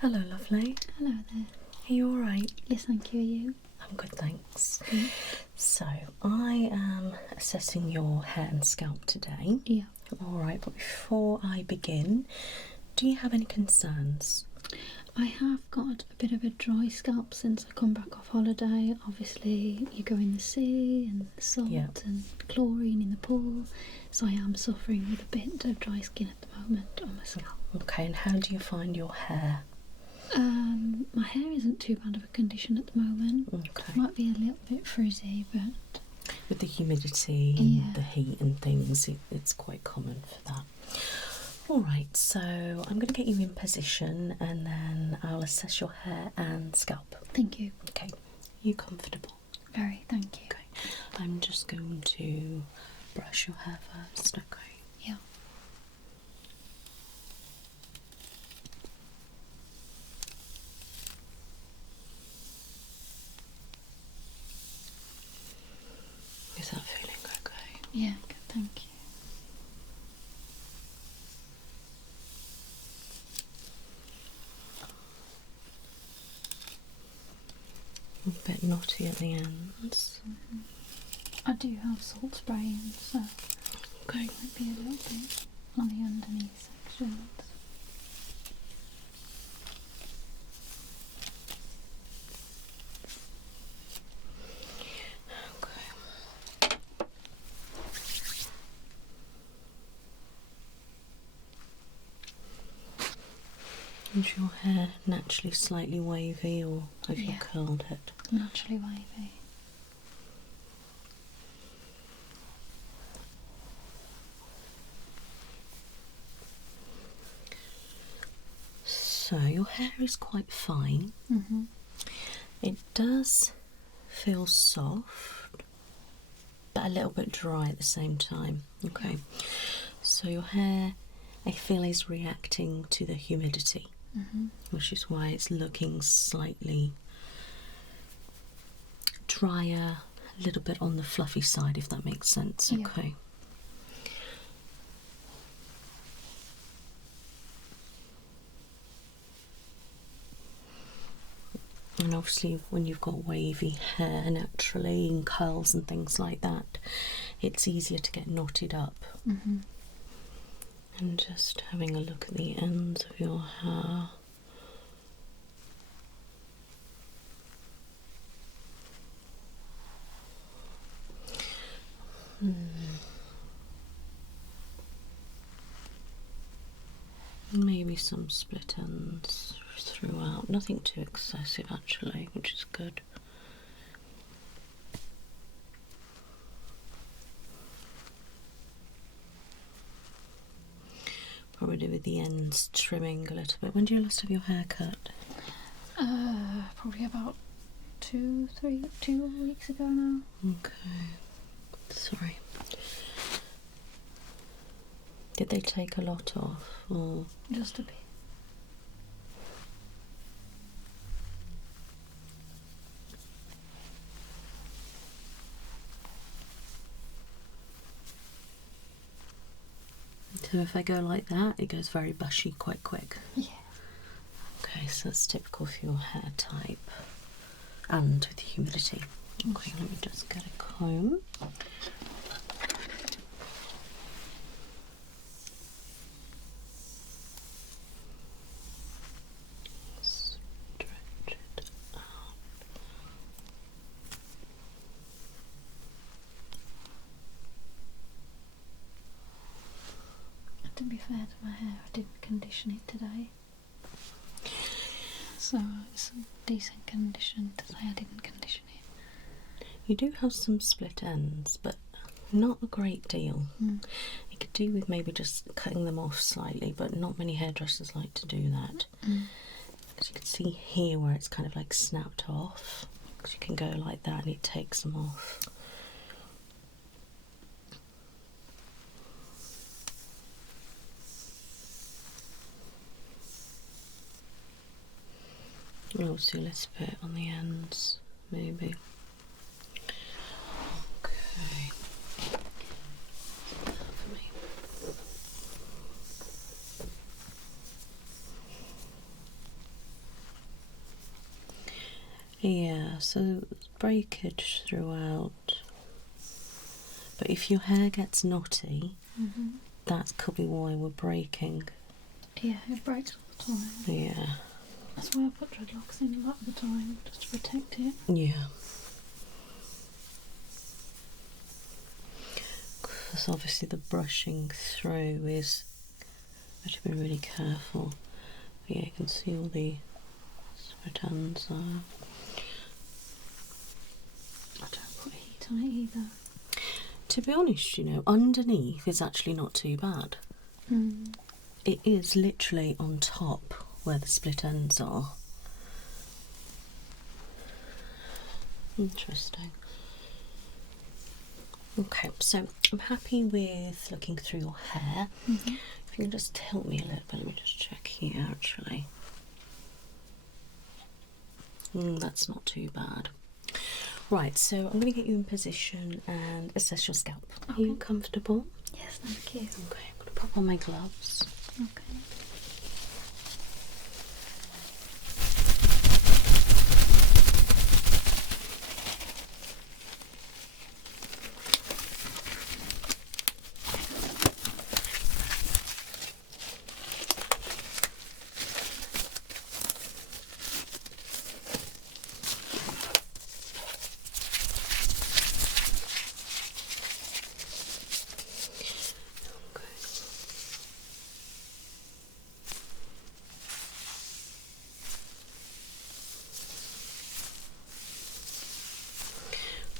Hello, lovely. Hello there. Are you alright? Yes, thank you. Are you? I'm good, thanks. Good. So, I am assessing your hair and scalp today. Yeah. Alright, but before I begin, do you have any concerns? I have got a bit of a dry scalp since I come back off holiday. Obviously, you go in the sea and the salt and chlorine in the pool, so I am suffering with a bit of dry skin at the moment on my scalp. Okay, and how do you find your hair? My hair isn't too bad of a condition at the moment. Okay. Might be a little bit frizzy, but With the humidity and the heat and things, it's quite common for that. Alright, so I'm going to get you in position and then I'll assess your hair and scalp. thank you. Okay, you comfortable? Very, thank you. Okay, I'm just going to brush your hair first, okay? Yeah. Is that feeling okay? Yeah, good, thank you. A bit knotty at the ends. I do have salt spray in, so Okay. it might be a little bit on the underneath sections. Okay. Is your hair naturally slightly wavy or have you curled it? Naturally wavy. So your hair is quite fine. It does feel soft but a little bit dry at the same time. Okay, so your hair I feel is reacting to the humidity, which is why it's looking slightly drier, a little bit on the fluffy side, if that makes sense. Yeah. Okay. And obviously when you've got wavy hair naturally and curls and things like that, it's easier to get knotted up. And just having a look at the ends of your hair. Maybe some split ends throughout, nothing too excessive actually, which is good. Probably with the ends trimming a little bit. When did you last have your hair cut? Probably about 2 weeks ago now. Okay, sorry. Did they take a lot off or? Just a bit. So if I go like that, it goes very bushy quite quick. Yeah. Okay, so that's typical for your hair type and with the humidity. Okay, let me just get a comb. Stretch it out. To be fair to my hair, I didn't condition it today. So it's a decent condition to say I didn't condition it. You do have some split ends, but not a great deal. You could do with maybe just cutting them off slightly, but not many hairdressers like to do that. Because you can see here where it's kind of like snapped off, because you can go like that and it takes them off. And also a little bit on the ends, maybe. Okay. Lovely. Yeah, so breakage throughout. But if your hair gets knotty, that could be why we're breaking. Yeah, it breaks all the time. Yeah. That's why I put dreadlocks in a lot of the time, just to protect it. Yeah. Because obviously the brushing through is, you have to be really careful. But yeah, you can see all the split ends there. I don't put heat on it either. To be honest, you know, underneath is actually not too bad. It is literally on top where the split ends are. Interesting. Okay, so I'm happy with looking through your hair. If you can just tilt me a little bit, let me just check here actually. That's not too bad. Right, so I'm going to get you in position and assess your scalp. Are you comfortable? Yes, thank you. Okay, I'm going to pop on my gloves. Okay.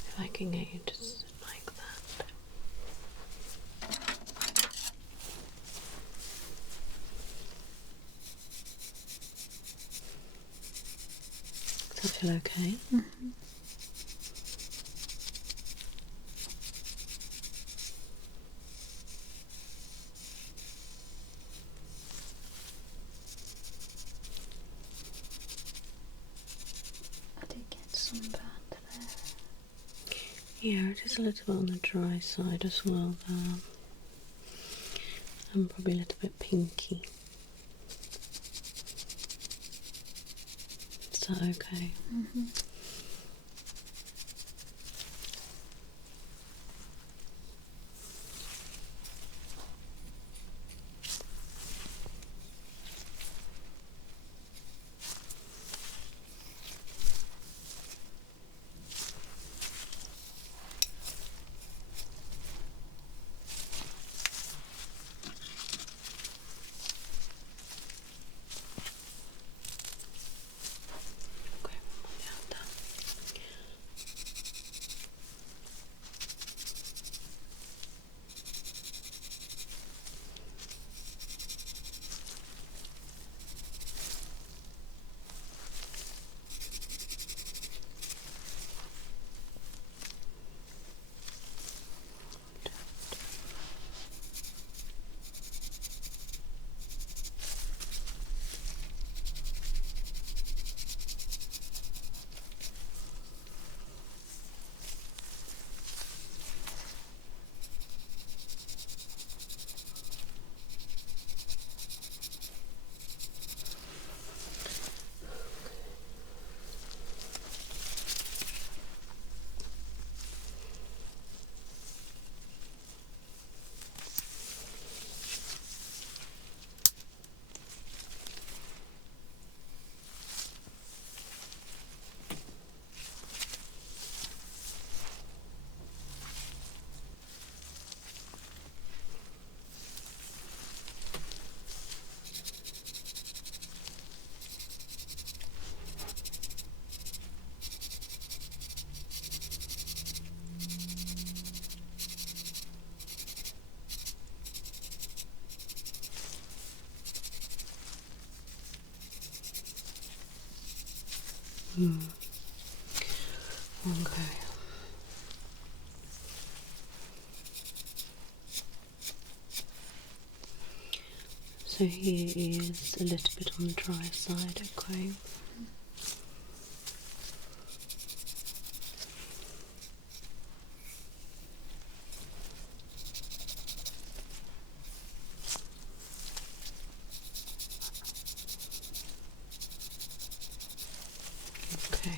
If I can get you to sit like that. Does that feel okay? I did get sunburned there. Yeah, it is a little bit on the dry side as well there. And probably a little bit pinky. Is that okay? Okay, one more down there. Okay. So here is a little bit on the dry side, okay? Okay.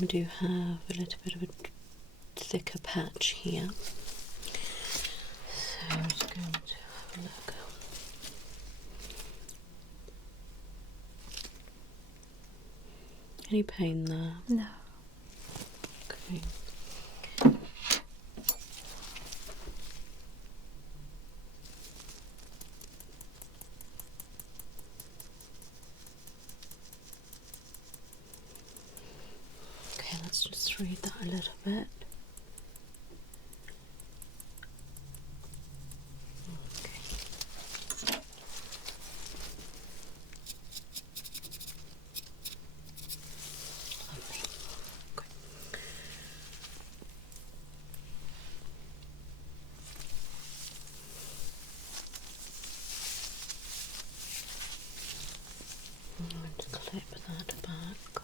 We do have a little bit of a thicker patch here. So I'm just going to have a look. Any pain there? No. Okay. Okay, let's just read that a little bit. I'm going to clip that back.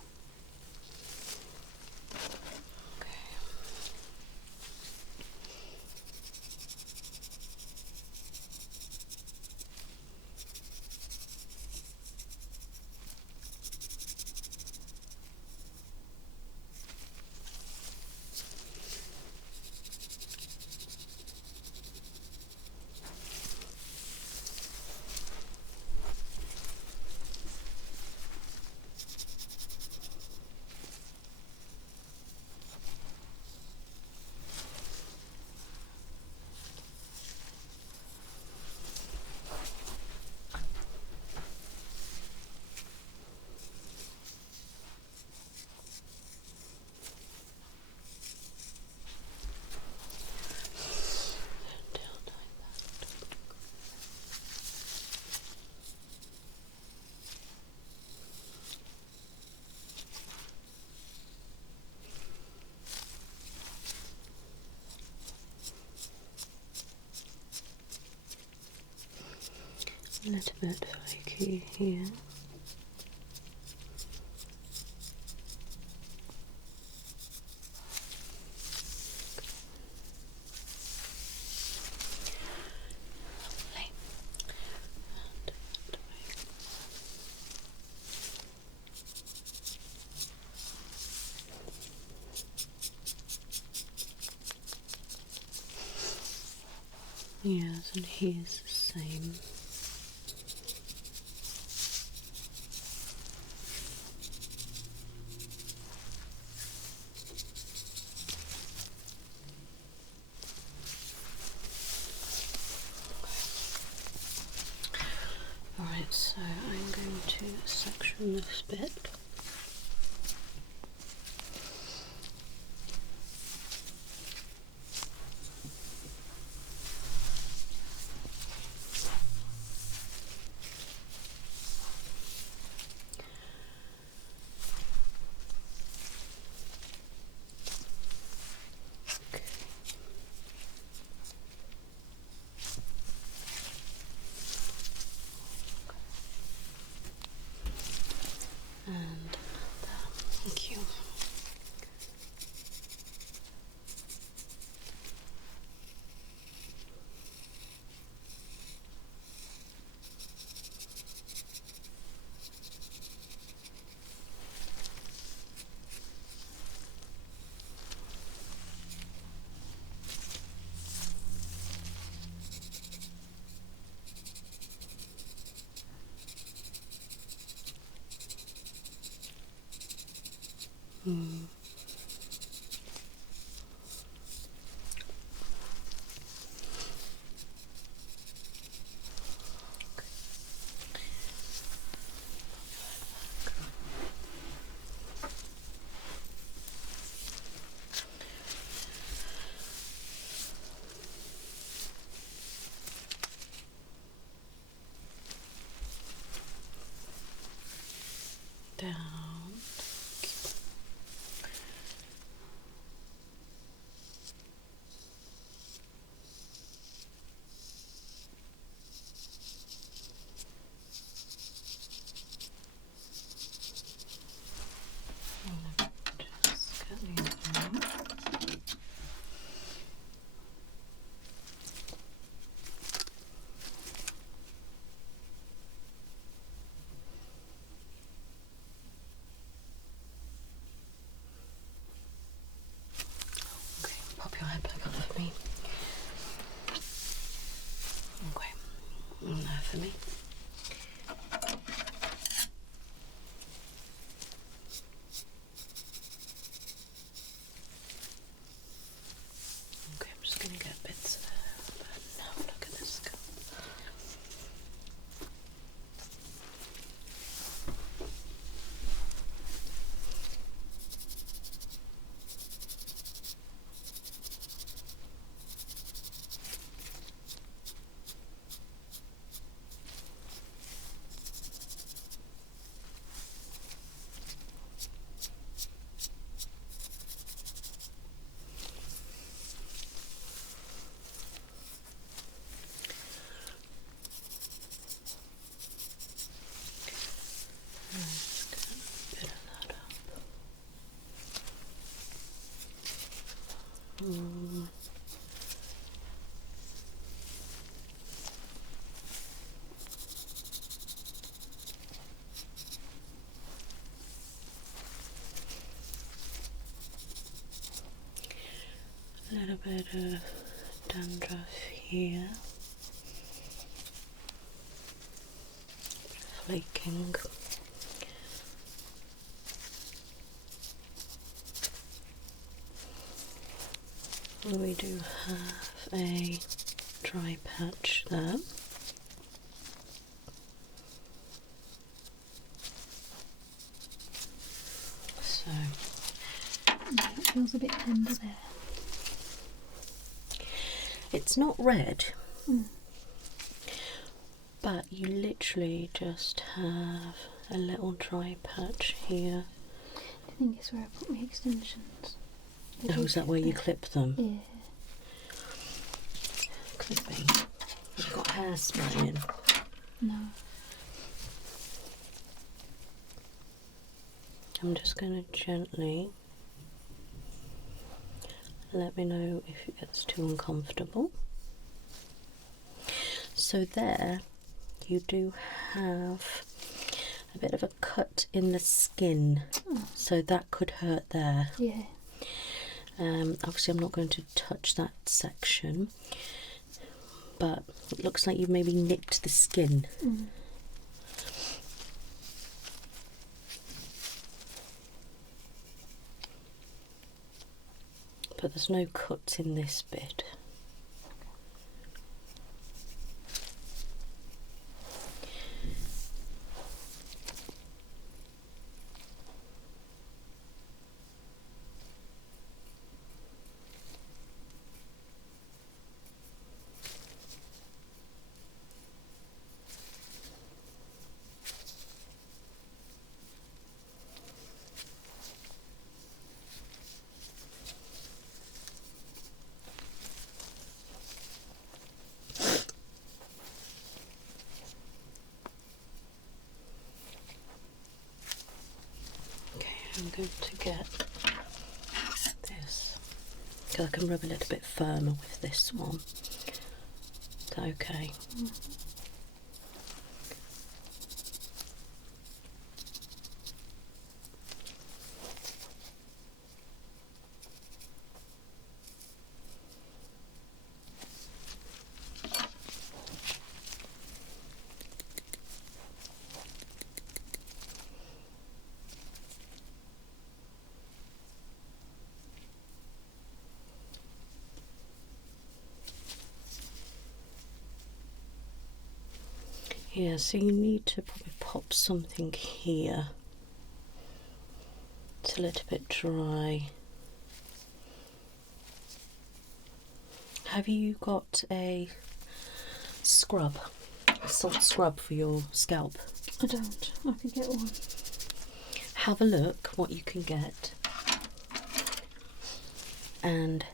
Okay. A little bit flaky here. Yes, and here's the same. Alright, so I'm going to section this bit. And thank you. Down. A little bit of dandruff here, flaking. We do have a dry patch there. So it feels a bit tender there. It's not red, but you literally just have a little dry patch here. I think it's where I put my extensions. Oh, is that where you clip them? Yeah. Could be. You've got hairspray in. No. I'm just going to gently let me know if it gets too uncomfortable. So there you do have a bit of a cut in the skin, so that could hurt there. Yeah. Obviously I'm not going to touch that section, but it looks like you've maybe nicked the skin. But there's no cuts in this bit. I'm going to get this, because I can rub a little bit firmer with this one. Is that okay? Yeah, so you need to probably pop something here. It's a little bit dry. Have you got a scrub, a salt scrub for your scalp? I don't. I could get one. Have a look what you can get and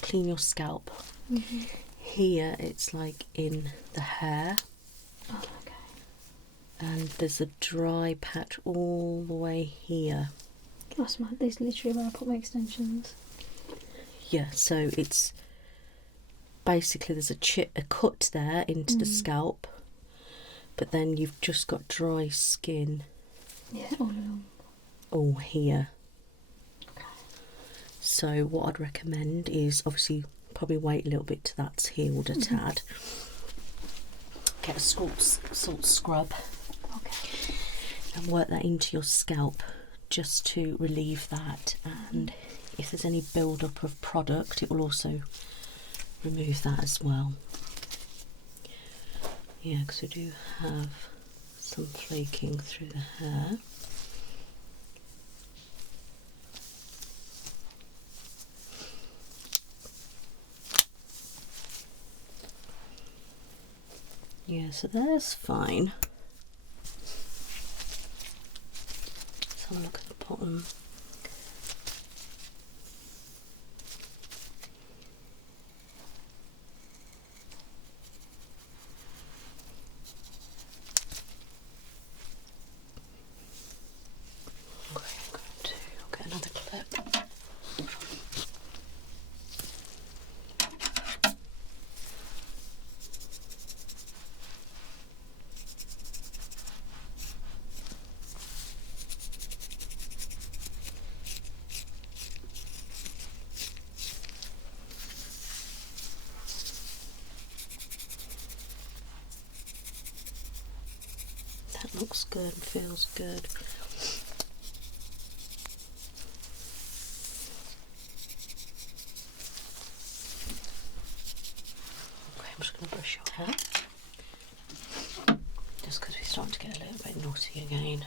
clean your scalp. Here it's like in the hair. Oh, okay. And there's a dry patch all the way here. That's my. This is literally where I put my extensions. Yeah, so it's basically there's a cut there into the scalp, but then you've just got dry skin. Yeah, all along. All here. Okay. So what I'd recommend is obviously probably wait a little bit till that's healed a tad. Get a salt scrub. Okay. And work that into your scalp just to relieve that, and if there's any build up of product it will also remove that as well. Yeah, because we do have some flaking through the hair. Yeah, so that's fine. Let's have a look at the bottom. Okay, I'll get another clip. looks good, feels good. Okay, I'm just going to brush your hair. Just because we're starting to get a little bit naughty again.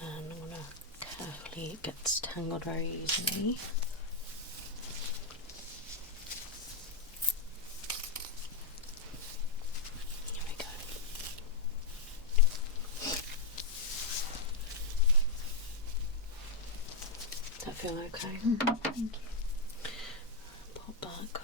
And I'm going to carefully, it gets tangled very easily. Here we go. Does that feel okay? Thank you. Pop back.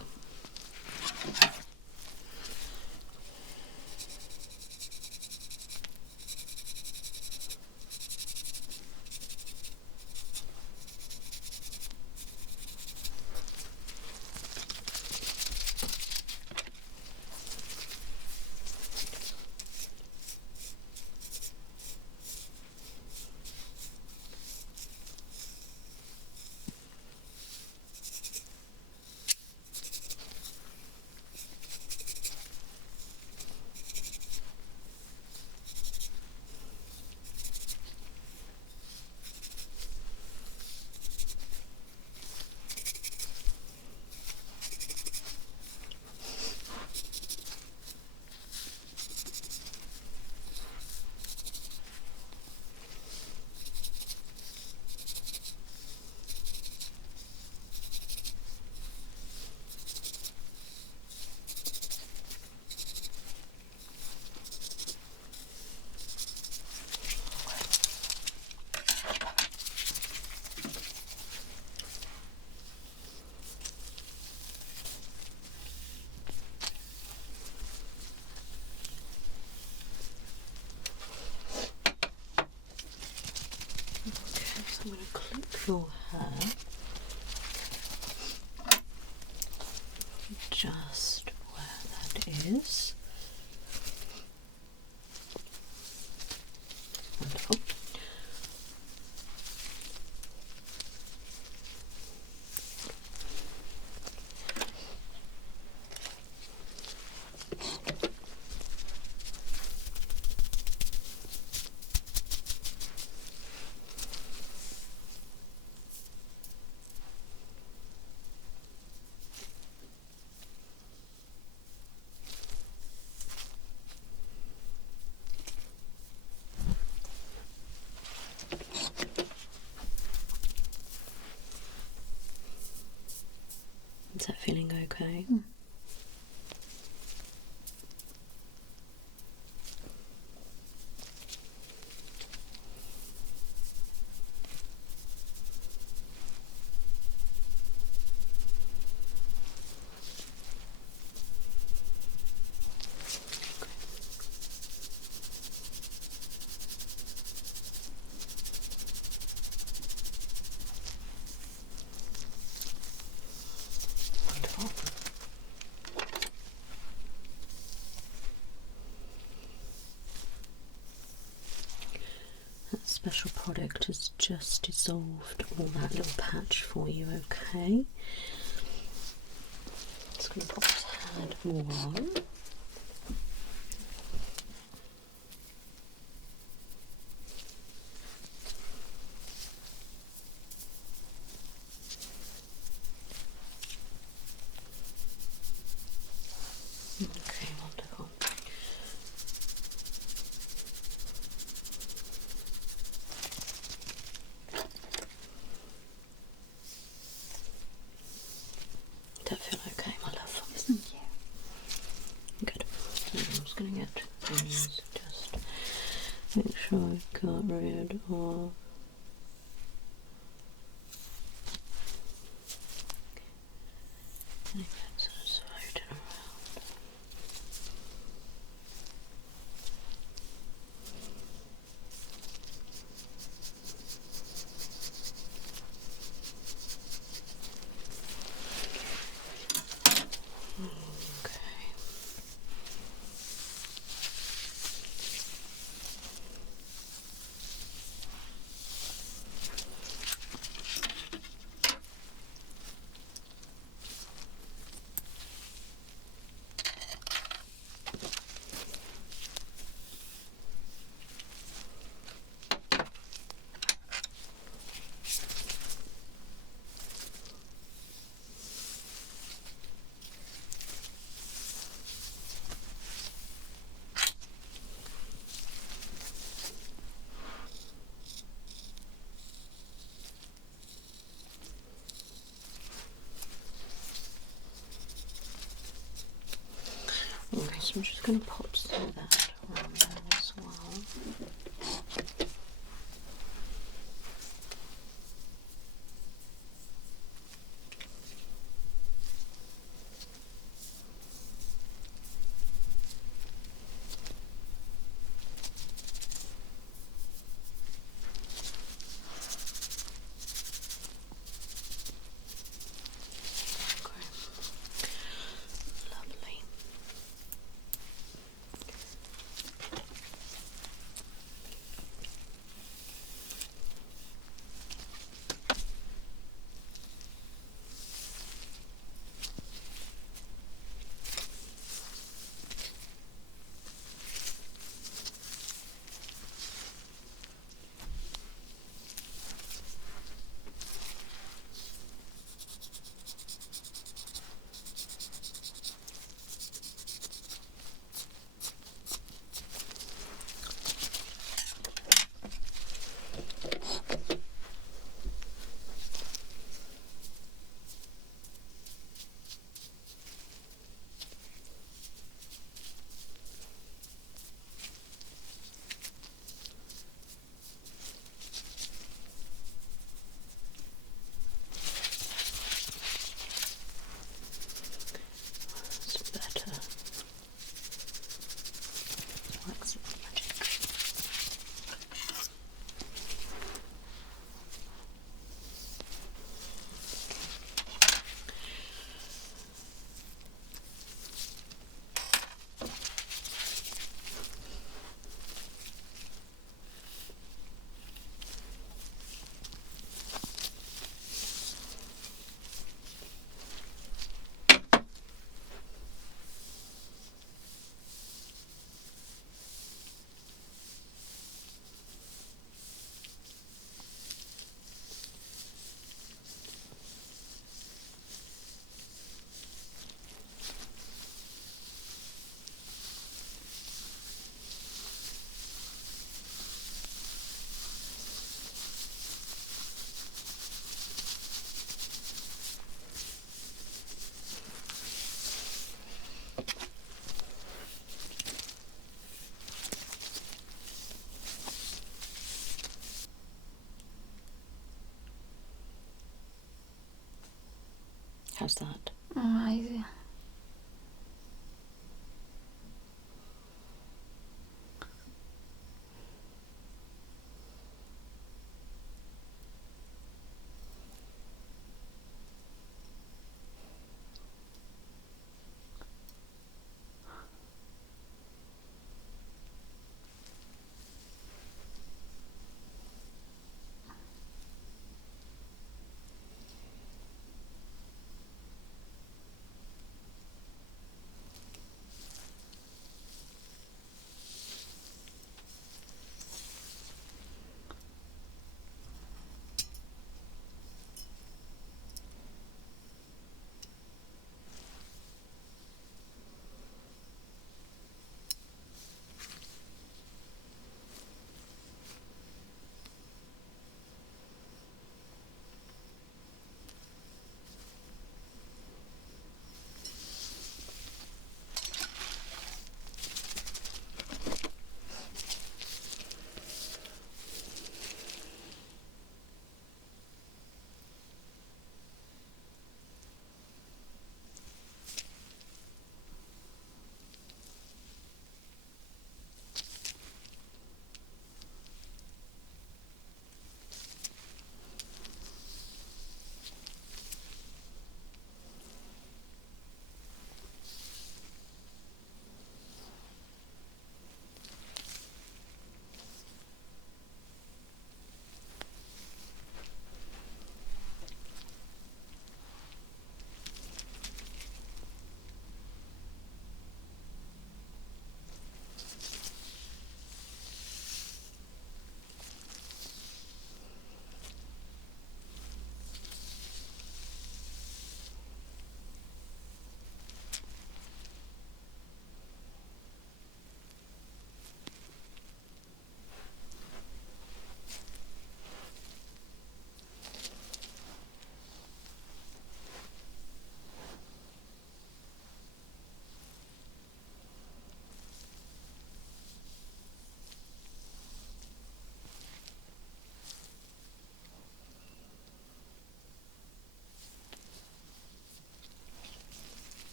So I'm going to clip your hair just where that is. Wonderful. Is that feeling okay? That special product has just dissolved all that little patch for you, okay? Just going to pop a tad more on. Okay, wonderful. Does that feel okay, my love? Thank you. Good. I'm just going to get these, just make sure I've got rid of any bits that are floating around. So I'm just going to pop some of that around there as well. Lovely. That's better. Wax magic. How's that? Amazing.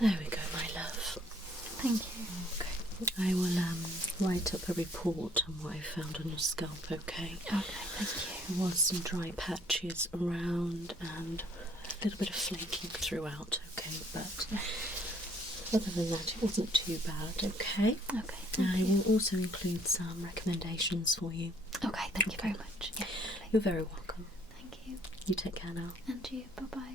There we go, my love. Thank you. Okay. I will write up a report on what I found on your scalp, okay? Okay, thank you. There was some dry patches around and a little bit of flaking throughout, okay? But other than that, it wasn't too bad, okay? Okay, thank I you. will also include some recommendations for you. Okay, thank you very much. Yeah, You're very welcome. thank you. You take care now. And you, bye-bye.